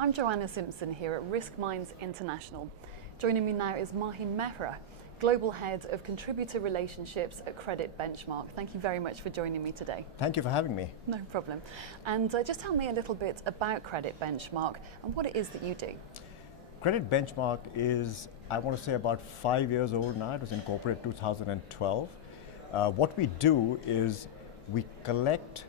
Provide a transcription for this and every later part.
I'm Joanna Simpson here at RiskMinds International. Joining me now is Mahim Mehra, Global Head of Contributor Relationships at Credit Benchmark. Thank you very much for joining me today. Thank you for having me. No problem. And just tell me a little bit about Credit Benchmark and what it is that you do. Credit Benchmark is, I want to say, about 5 years old now. It was incorporated 2012. What we do is we collect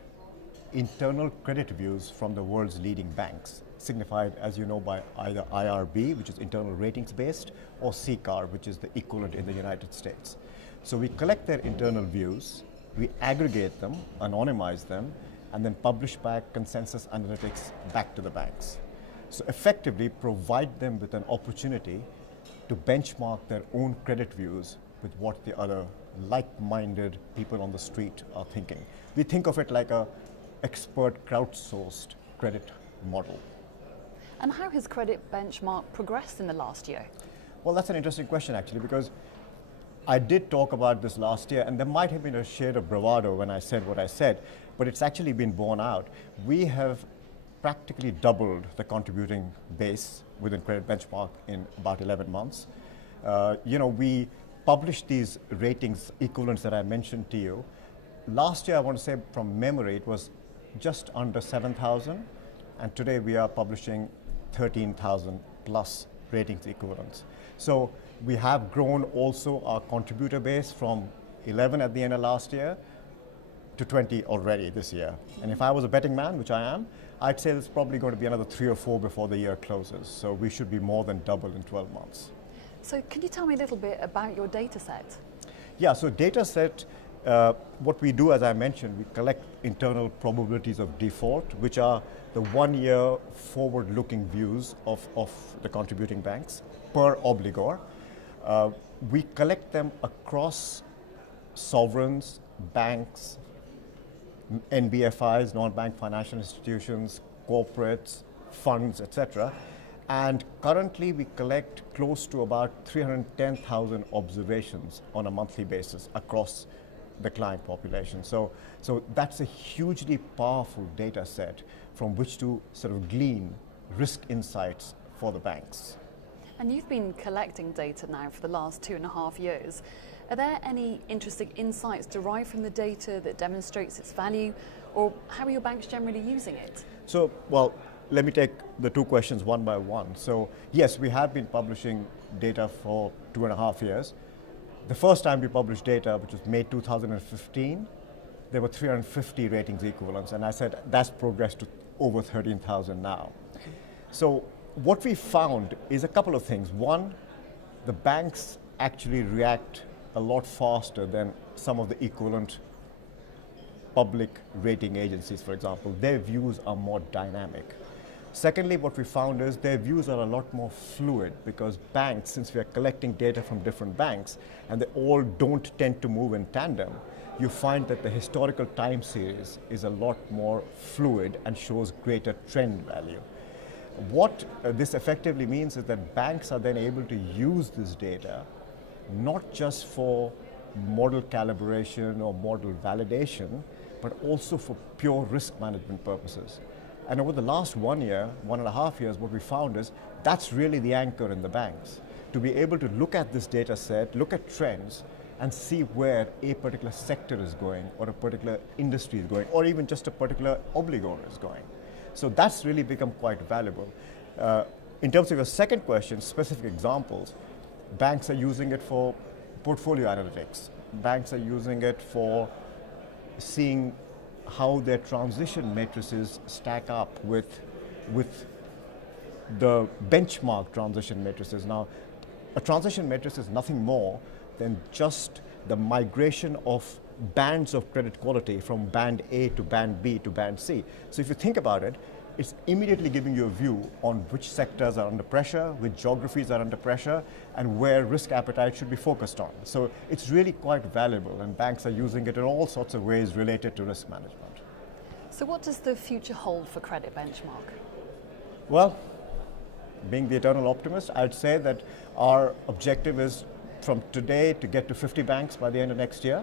internal credit reviews from the world's leading banks, signified, as you know, by either IRB, which is internal ratings based, or CCAR, which is the equivalent in the United States. So we collect their internal views, we aggregate them, anonymize them, and then publish back consensus analytics back to the banks. So effectively provide them with an opportunity to benchmark their own credit views with what the other like-minded people on the street are thinking. We think of it like a expert crowdsourced credit model. And how has Credit Benchmark progressed in the last year? Well, that's an interesting question actually, because I did talk about this last year, and there might have been a shade of bravado when I said what I said, but it's actually been borne out. We have practically doubled the contributing base within Credit Benchmark in about 11 months. We published these ratings equivalents that I mentioned to you. Last year, I want to say from memory, it was just under 7,000, and today we are publishing 13,000 plus ratings equivalents. So we have grown also our contributor base from 11 at the end of last year to 20 already this year. And if I was a betting man, which I am, I'd say there's probably going to be another 3 or 4 before the year closes. So we should be more than double in 12 months. So can you tell me a little bit about your data set? Yeah, so data set, what we do, as I mentioned, we collect internal probabilities of default, which are the 1-year forward-looking views of the contributing banks per obligor. We collect them across sovereigns, banks, NBFIs, non-bank financial institutions, corporates, funds, etc. And currently we collect close to about 310,000 observations on a monthly basis across the client population. So that's a hugely powerful data set from which to sort of glean risk insights for the banks. And you've been collecting data now for the last 2.5 years. Are there any interesting insights derived from the data that demonstrates its value, or how are your banks generally using it? So, well, let me take the two questions one by one. So, yes, we have been publishing data for 2.5 years. The first time we published data, which was May 2015, there were 350 ratings equivalents, and I said that's progressed to over 13,000 now. So what we found is a couple of things. One, the banks actually react a lot faster than some of the equivalent public rating agencies, for example. Their views are more dynamic. Secondly, what we found is their views are a lot more fluid, because banks, since we are collecting data from different banks and they all don't tend to move in tandem, you find that the historical time series is a lot more fluid and shows greater trend value. What this effectively means is that banks are then able to use this data not just for model calibration or model validation, but also for pure risk management purposes. And over the last 1 year, 1.5 years, what we found is that's really the anchor in the banks. To be able to look at this data set, look at trends, and see where a particular sector is going, or a particular industry is going, or even just a particular obligor is going. So that's really become quite valuable. In terms of your second question, specific examples, banks are using it for portfolio analytics. Banks are using it for seeing how their transition matrices stack up with the benchmark transition matrices. Now, a transition matrix is nothing more than just the migration of bands of credit quality from band A to band B to band C. So if you think about it, it's immediately giving you a view on which sectors are under pressure, which geographies are under pressure, and where risk appetite should be focused on. So it's really quite valuable, and banks are using it in all sorts of ways related to risk management. So what does the future hold for Credit Benchmark? Well, being the eternal optimist, I'd say that our objective is from today to get to 50 banks by the end of next year.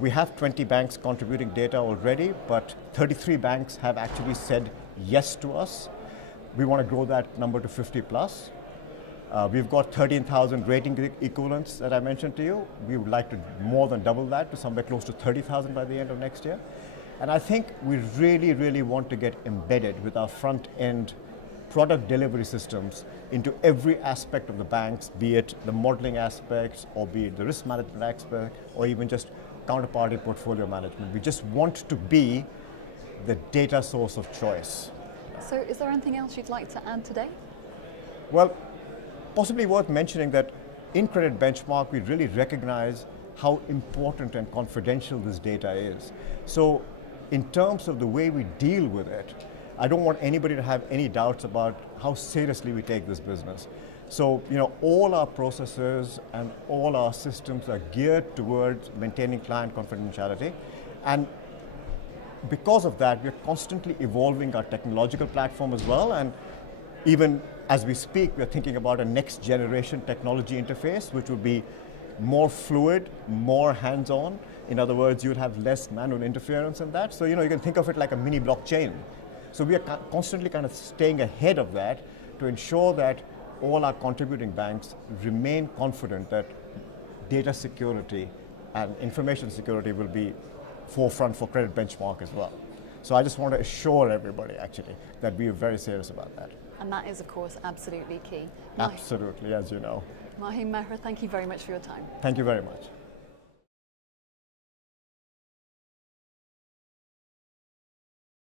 We have 20 banks contributing data already, but 33 banks have actually said yes to us. We want to grow that number to 50 plus. We've got 13,000 rating equivalents that I mentioned to you. We would like to more than double that to somewhere close to 30,000 by the end of next year. And I think we really, really want to get embedded with our front end product delivery systems into every aspect of the banks, be it the modeling aspects, or be it the risk management aspect, or even just counterparty portfolio management. We just want to be the data source of choice. So is there anything else you'd like to add today? Well, possibly worth mentioning that in Credit Benchmark, we really recognize how important and confidential this data is. So in terms of the way we deal with it, I don't want anybody to have any doubts about how seriously we take this business. So, all our processes and all our systems are geared towards maintaining client confidentiality. And because of that, we're constantly evolving our technological platform as well. And even as we speak, we're thinking about a next generation technology interface, which would be more fluid, more hands-on. In other words, you would have less manual interference in that. So, you can think of it like a mini blockchain. So we are constantly kind of staying ahead of that to ensure that all our contributing banks remain confident that data security and information security will be forefront for Credit Benchmark as well. So I just want to assure everybody actually that we are very serious about that. And that is, of course, absolutely key. Absolutely, as you know. Mahim Mehra, thank you very much for your time. Thank you very much.